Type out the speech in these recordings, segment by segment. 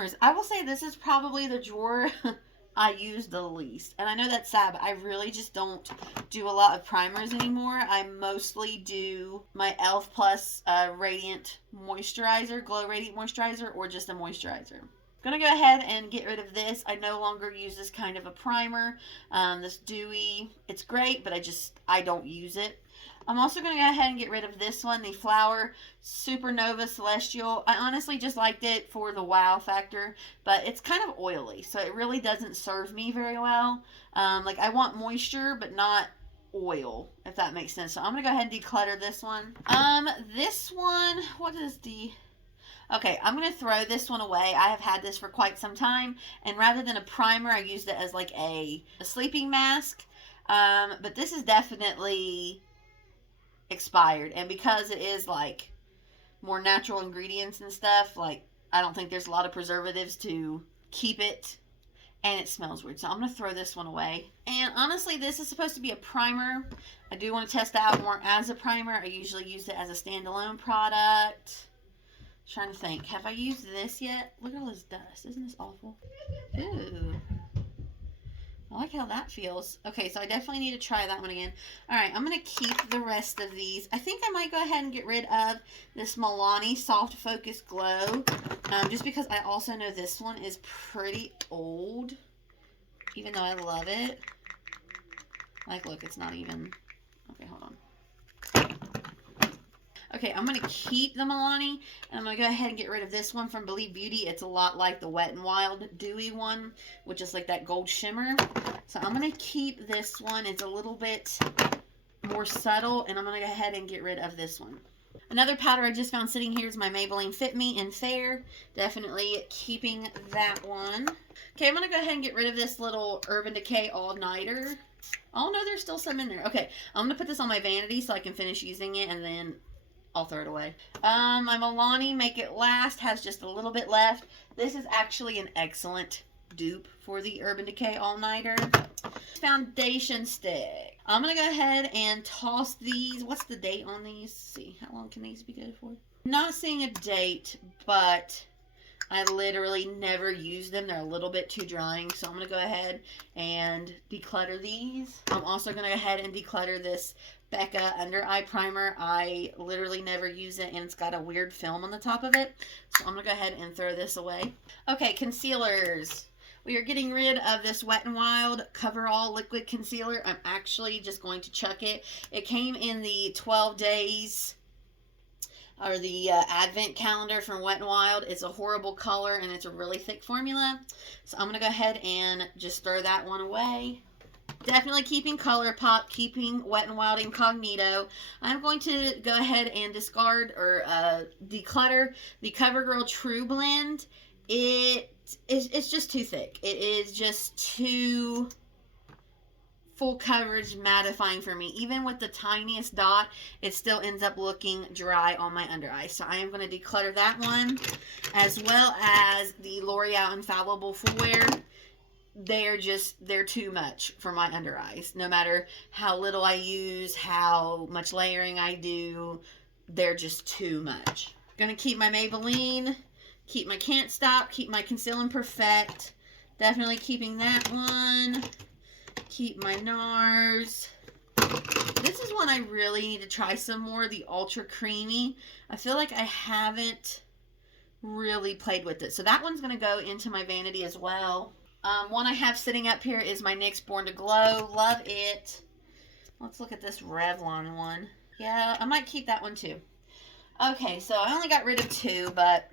primers. I will say this is probably the drawer I use the least. And I know that's sad, but I really just don't do a lot of primers anymore. I mostly do my e.l.f. Plus Radiant Moisturizer, Glow Radiant Moisturizer, or just a moisturizer. I'm going to go ahead and get rid of this. I no longer use this kind of a primer. This dewy, it's great, but I don't use it. I'm also going to go ahead and get rid of this one, the Flower Supernova Celestial. I honestly just liked it for the wow factor, but it's kind of oily, so it really doesn't serve me very well. Like, I want moisture, but not oil, if that makes sense. So I'm going to go ahead and declutter this one. This one, what is the... Okay, I'm going to throw this one away. I have had this for quite some time, and rather than a primer, I used it as like a sleeping mask. But this is definitely expired, and because it is like more natural ingredients and stuff, like I don't think there's a lot of preservatives to keep it, and it smells weird, so I'm going to throw this one away. And honestly, this is supposed to be a primer. I do want to test it out more as a primer. I usually use it as a standalone product. Trying to think, have I used this yet? Look at all this dust. Isn't this awful? Ooh. I like how that feels. Okay, so I definitely need to try that one again. Alright, I'm going to keep the rest of these. I think I might go ahead and get rid of this Milani Soft Focus Glow. Just because I also know this one is pretty old. Even though I love it. Like, look, it's not even... Okay, hold on. Okay, I'm going to keep the Milani, and I'm going to go ahead and get rid of this one from Believe Beauty. It's a lot like the Wet n Wild Dewy one, which is like that gold shimmer. So I'm going to keep this one. It's a little bit more subtle, and I'm going to go ahead and get rid of this one. Another powder I just found sitting here is my Maybelline Fit Me in Fair. Definitely keeping that one. Okay, I'm going to go ahead and get rid of this little Urban Decay All-Nighter. Oh, no, there's still some in there. Okay, I'm going to put this on my vanity so I can finish using it, and then I'll throw it away. My Milani Make It Last has just a little bit left. This is actually an excellent dupe for the Urban Decay All-Nighter. Foundation stick. I'm going to go ahead and toss these. What's the date on these? Let's see, how long can these be good for? Not seeing a date, but I literally never use them. They're a little bit too drying, so I'm going to go ahead and declutter these. I'm also going to go ahead and declutter this Becca Under Eye Primer. I literally never use it, and it's got a weird film on the top of it. So I'm going to go ahead and throw this away. Okay, concealers. We are getting rid of this Wet n Wild Coverall Liquid Concealer. I'm actually just going to chuck it. It came in the 12 days or the advent calendar from Wet n Wild. It's a horrible color, and it's a really thick formula. So I'm going to go ahead and just throw that one away. Definitely keeping ColourPop, keeping Wet n Wild Incognito. I'm going to go ahead and discard or declutter the CoverGirl True Blend. It's just too thick. It is just too full coverage mattifying for me. Even with the tiniest dot, it still ends up looking dry on my under eye. So I am going to declutter that one, as well as the L'Oreal Infallible Full Wear. They're too much for my under eyes. No matter how little I use, how much layering I do, they're just too much. Gonna keep my Maybelline, keep my Can't Stop, keep my Conceal and Perfect. Definitely keeping that one. Keep my NARS. This is one I really need to try some more, the Ultra Creamy. I feel like I haven't really played with it. So that one's gonna go into my vanity as well. One I have sitting up here is my NYX Born to Glow. Love it. Let's look at this Revlon one. Yeah, I might keep that one too. Okay, so I only got rid of two, but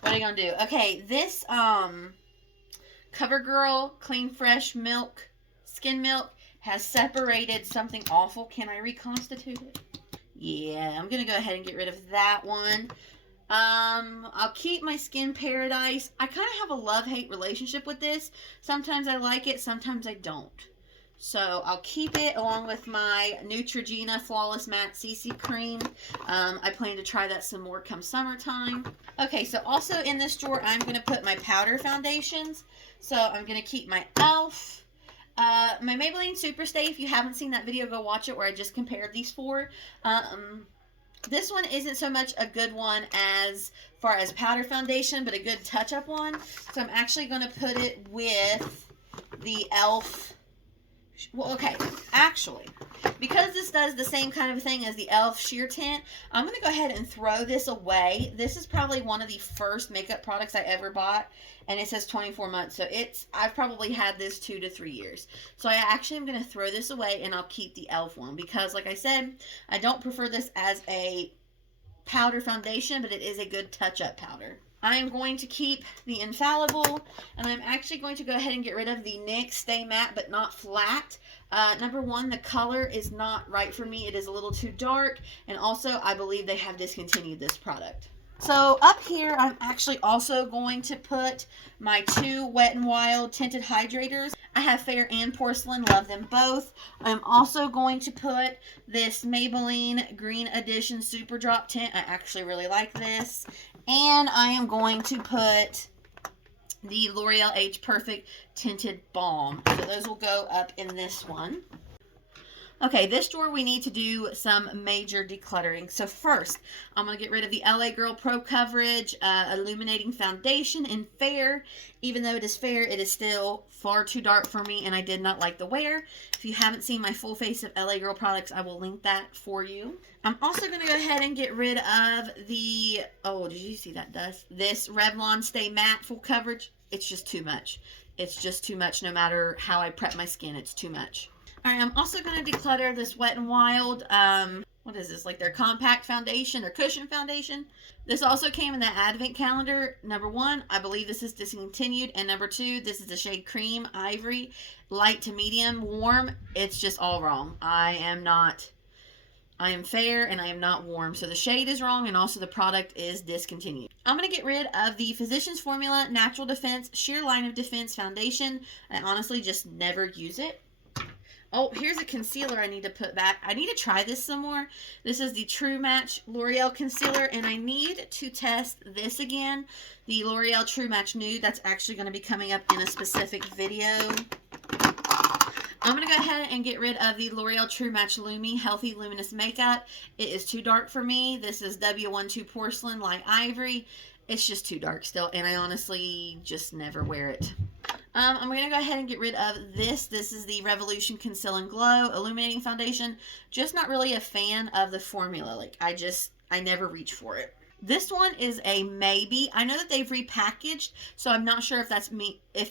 what are you going to do? Okay, this CoverGirl Clean Fresh Milk, Skin Milk, has separated something awful. Can I reconstitute it? Yeah, I'm going to go ahead and get rid of that one. I'll keep my Skin Paradise. I kind of have a love-hate relationship with this. Sometimes I like it, sometimes I don't. So I'll keep it along with my Neutrogena Flawless Matte CC Cream. I plan to try that some more come summertime. Okay, so also in this drawer, I'm going to put my powder foundations. So I'm going to keep my e.l.f. My Maybelline Superstay. If you haven't seen that video, go watch it where I just compared these four. This one isn't so much a good one as far as powder foundation, but a good touch-up one. So I'm actually going to put it with the e.l.f. Well, okay, actually, because this does the same kind of thing as the e.l.f. sheer tint, I'm going to go ahead and throw this away. This is probably one of the first makeup products I ever bought, and it says 24 months, so I've probably had this 2 to 3 years. So I actually am going to throw this away, and I'll keep the e.l.f. one, because like I said, I don't prefer this as a powder foundation, but it is a good touch-up powder. I'm going to keep the Infallible, and I'm actually going to go ahead and get rid of the NYX Stay Matte but Not Flat. Number one, the color is not right for me. It is a little too dark, and also I believe they have discontinued this product. So up here, I'm actually also going to put my two Wet n Wild tinted hydrators. I have Fair and Porcelain, love them both. I'm also going to put this Maybelline Green Edition Super Drop Tint. I actually really like this. And I am going to put the L'Oreal Age Perfect Tinted Balm. So those will go up in this one. Okay, this drawer we need to do some major decluttering. So first, I'm going to get rid of the LA Girl Pro Coverage Illuminating Foundation in Fair. Even though it is fair, it is still far too dark for me, and I did not like the wear. If you haven't seen my full face of LA Girl products, I will link that for you. I'm also going to go ahead and get rid of the, oh, did you see that dust? This Revlon Stay Matte Full Coverage. It's just too much. It's just too much no matter how I prep my skin. It's too much. Alright, I'm also going to declutter this Wet n Wild, what is this, like their compact foundation or cushion foundation. This also came in the advent calendar. Number one, I believe this is discontinued, and number two, this is the shade Cream Ivory, light to medium, warm. It's just all wrong. I am fair and I am not warm, so the shade is wrong, and also the product is discontinued. I'm going to get rid of the Physicians Formula Natural Defense Sheer Line of Defense Foundation. I honestly just never use it. Oh, here's a concealer I need to put back. I need to try this some more. This is the True Match L'Oreal Concealer, and I need to test this again. The L'Oreal True Match Nude. That's actually going to be coming up in a specific video. I'm going to go ahead and get rid of the L'Oreal True Match Lumi Healthy Luminous Makeup. It is too dark for me. This is W12 Porcelain Light Ivory. It's just too dark still, and I honestly just never wear it. I'm going to go ahead and get rid of this. This is the Revolution Conceal and Glow Illuminating Foundation. Just not really a fan of the formula. Like, I never reach for it. This one is a maybe. I know that they've repackaged, so I'm not sure if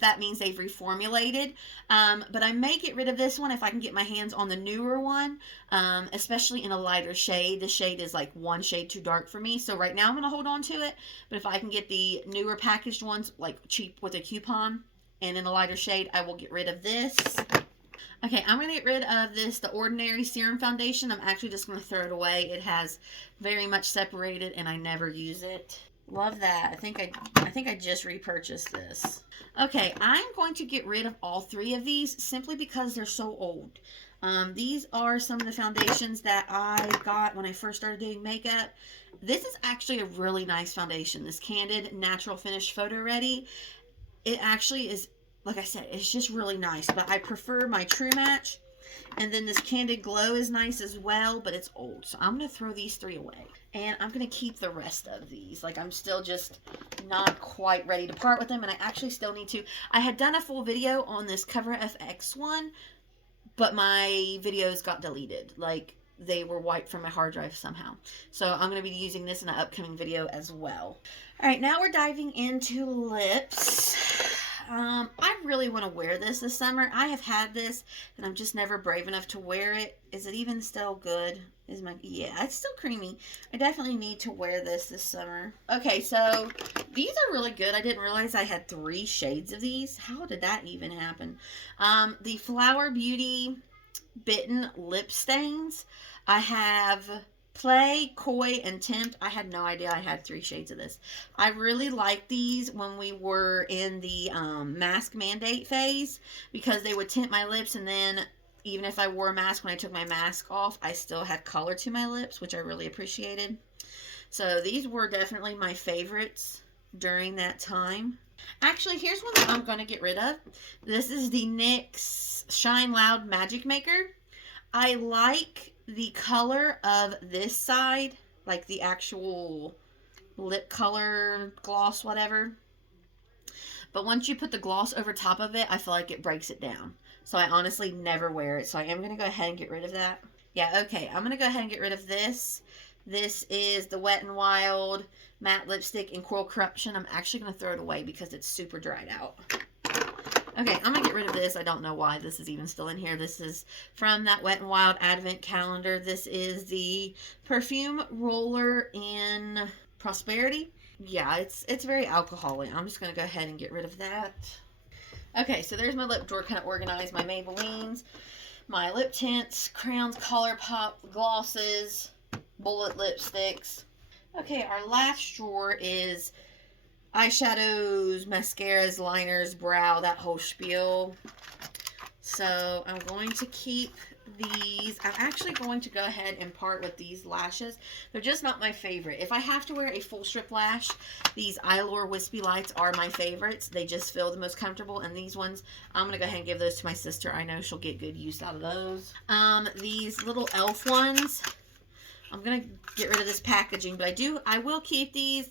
that means they've reformulated. But I may get rid of this one if I can get my hands on the newer one, especially in a lighter shade. The shade is like one shade too dark for me, so right now I'm going to hold on to it. But if I can get the newer packaged ones, like cheap with a coupon, and in a lighter shade, I will get rid of this. Okay, I'm going to get rid of this, the Ordinary Serum Foundation. I'm actually just going to throw it away. It has very much separated, and I never use it. Love that. I think I just repurchased this. Okay, I'm going to get rid of all three of these simply because they're so old. These are some of the foundations that I got when I first started doing makeup. This is actually a really nice foundation. This Candid Natural Finish Photo Ready. It actually is, like I said, it's just really nice. But I prefer my True Match. And then this Candid Glow is nice as well, but it's old. So I'm going to throw these three away. And I'm going to keep the rest of these. Like, I'm still just not quite ready to part with them. And I actually still need to. I had done a full video on this Cover FX one, but my videos got deleted. Like, they were wiped from my hard drive somehow. So I'm going to be using this in an upcoming video as well. Alright, now we're diving into lips. I really want to wear this summer. I have had this, and I'm just never brave enough to wear it. Is it even still good? Yeah, it's still creamy. I definitely need to wear this summer. Okay, so these are really good. I didn't realize I had 3 shades of these. How did that even happen? The Flower Beauty Bitten Lip Stains. I have Play, Koi, and Tempt. I had no idea I had 3 shades of this. I really liked these when we were in the mask mandate phase because they would tint my lips, and then even if I wore a mask, when I took my mask off, I still had color to my lips, which I really appreciated. So these were definitely my favorites during that time. Actually, here's one that I'm going to get rid of. This is the NYX Shine Loud Magic Maker. I like the color of this side like the actual lip color gloss, whatever. But once you put the gloss over top of it, I feel like it breaks it down. So I honestly never wear it. So I am going to go ahead and get rid of that. Yeah, okay. I'm going to go ahead and get rid of this. This is the Wet n Wild matte lipstick in Coral Corruption. I'm actually going to throw it away because it's super dried out. Okay, I'm going to get rid of this. I don't know why this is even still in here. This is from that Wet n Wild Advent Calendar. This is the Perfume Roller in Prosperity. Yeah, it's very alcoholic. I'm just going to go ahead and get rid of that. Okay, so there's my lip drawer kind of organized. My Maybellines, my lip tints, crayons, ColourPop, glosses, bullet lipsticks. Okay, our last drawer is eyeshadows, mascaras, liners, brow, that whole spiel. So I'm going to keep these. I'm actually going to go ahead and part with these lashes. They're just not my favorite. If I have to wear a full strip lash, these Eylure Wispy Lights are my favorites. They just feel the most comfortable. And these ones, I'm going to go ahead and give those to my sister. I know she'll get good use out of those. These little elf ones, I'm going to get rid of this packaging, but I will keep these.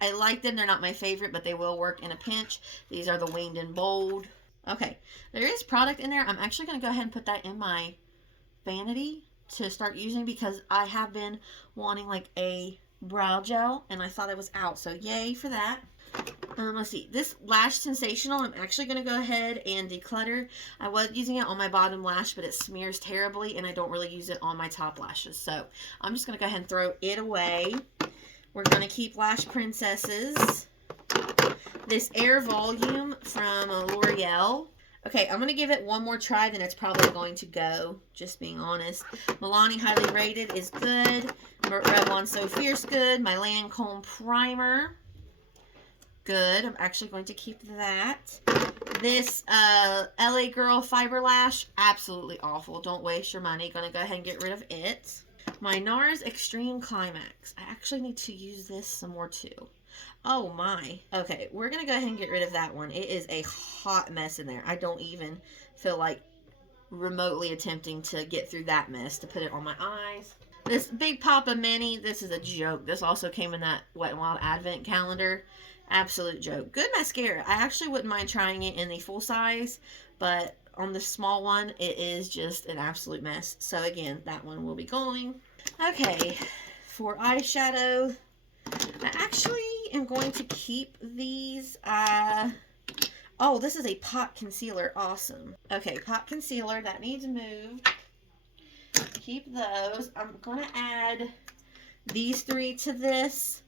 I like them. They're not my favorite, but they will work in a pinch. These are the Winged and Bold. Okay, there is product in there. I'm actually going to go ahead and put that in my vanity to start using because I have been wanting like a brow gel and I thought it was out. So yay for that. Let's see. This Lash Sensational, I'm actually going to go ahead and declutter. I was using it on my bottom lash, but it smears terribly and I don't really use it on my top lashes. So I'm just going to go ahead and throw it away. We're going to keep Lash Princesses. This Air Volume from L'Oreal. Okay, I'm going to give it one more try, then it's probably going to go, just being honest. Milani Highly Rated is good. Revlon So Fierce, good. My Lancome Primer, good. I'm actually going to keep that. This LA Girl Fiber Lash, absolutely awful. Don't waste your money. Going to go ahead and get rid of it. My NARS Extreme Climax. I actually need to use this some more too. Oh my. Okay, we're going to go ahead and get rid of that one. It is a hot mess in there. I don't even feel like remotely attempting to get through that mess to put it on my eyes. This Big Papa Mini, this is a joke. This also came in that Wet n Wild Advent Calendar. Absolute joke. Good mascara. I actually wouldn't mind trying it in the full size, but on the small one, it is just an absolute mess. So again, that one will be going. Okay, for eyeshadow, I actually am going to keep these. Oh, this is a pot concealer. Awesome. Okay, pot concealer. That needs moved. Keep those. I'm going to add these three to this.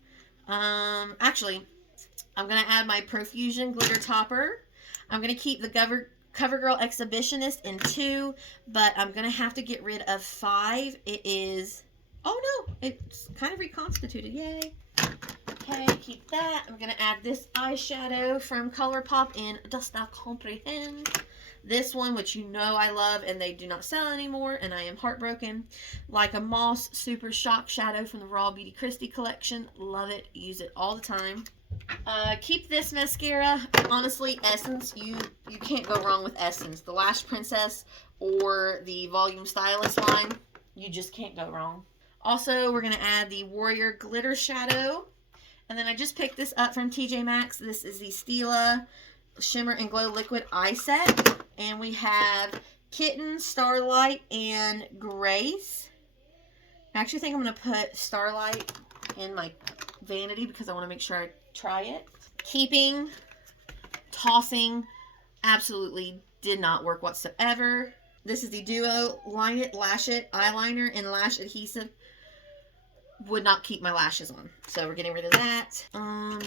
Actually, I'm going to add my Profusion Glitter Topper. I'm going to keep the CoverGirl Exhibitionist in 2, but I'm going to have to get rid of 5. It is... Oh, no. It's kind of reconstituted. Yay. Okay, keep that. I'm going to add this eyeshadow from ColourPop in Dost Thou Comprehend. This one, which you know I love, and they do not sell anymore, and I am heartbroken. Like a Moss Super Shock Shadow from the Raw Beauty Christie collection. Love it. Use it all the time. Keep this mascara. Honestly, Essence, you can't go wrong with Essence. The Lash Princess or the Volume Stylist line, you just can't go wrong. Also, we're going to add the Warrior Glitter Shadow. And then I just picked this up from TJ Maxx. This is the Stila Shimmer and Glow Liquid Eye Set. And we have Kitten, Starlight, and Grace. I actually think I'm going to put Starlight in my vanity because I want to make sure I try it. Keeping, tossing, absolutely did not work whatsoever. This is the Duo Line It, Lash It eyeliner and lash adhesive. Would not keep my lashes on. So we're getting rid of that.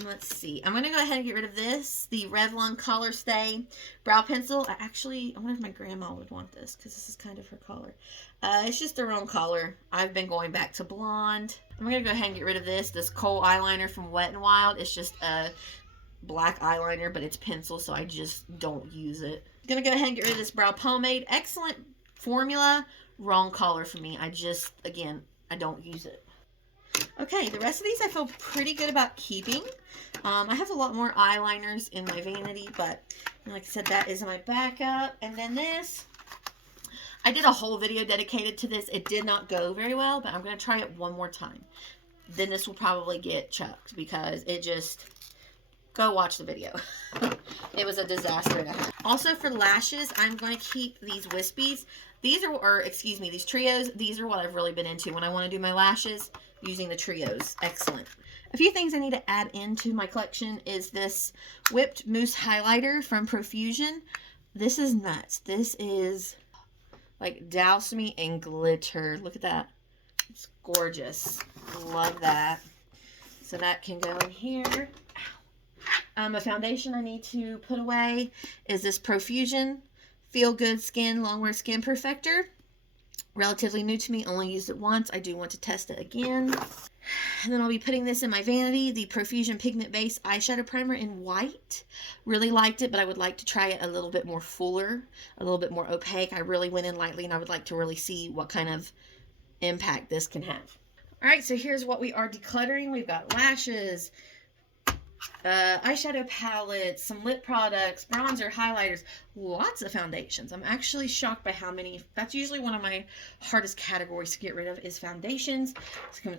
Let's see. I'm going to go ahead and get rid of this. The Revlon Color Stay Brow Pencil. I wonder if my grandma would want this because this is kind of her color. It's just their own color. I've been going back to blonde. I'm going to go ahead and get rid of this. This Kohl eyeliner from Wet n Wild. It's just a black eyeliner, but it's pencil, so I just don't use it. I'm going to go ahead and get rid of this brow pomade. Excellent formula. Wrong color for me. Again, I don't use it. Okay, the rest of these I feel pretty good about keeping. I have a lot more eyeliners in my vanity, but like I said, that is my backup. And then this, I did a whole video dedicated to this. It did not go very well, but I'm going to try it one more time. Then this will probably get chucked because it just... Go watch the video. It was a disaster. Also for lashes, I'm going to keep these wispies. These are, or excuse me, these trios. These are what I've really been into when I want to do my lashes, using the trios. Excellent. A few things I need to add into my collection is this whipped mousse highlighter from Profusion. This is nuts. This is like douse me in glitter. Look at that. It's gorgeous. Love that. So that can go in here. A foundation I need to put away is this Profusion Feel Good Skin Longwear Skin Perfector. Relatively new to me, only used it once. I do want to test it again. And then I'll be putting this in my vanity, the Profusion Pigment Base Eyeshadow Primer in white. Really liked it, but I would like to try it a little bit more fuller, a little bit more opaque. I really went in lightly, and I would like to really see what kind of impact this can have. All right, so here's what we are decluttering. We've got lashes, eyeshadow palettes, some lip products, bronzer, highlighters, lots of foundations. I'm actually shocked by how many. That's usually one of my hardest categories to get rid of, is foundations.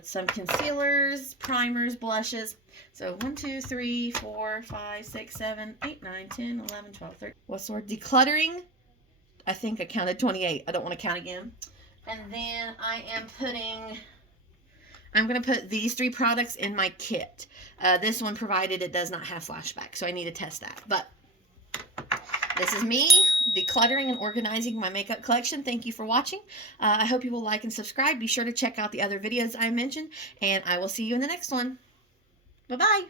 Some concealers, primers, blushes. So 1, 2, 3, 4, 5, 6, 7, 8, 9, 10, 11, 12, 13. What sort? Decluttering. I think I counted 28. I don't want to count again. And then I am putting... I'm going to put these 3 products in my kit. This one, provided it does not have flashback, so I need to test that. But this is me decluttering and organizing my makeup collection. Thank you for watching. I hope you will like and subscribe. Be sure to check out the other videos I mentioned, and I will see you in the next one. Bye-bye.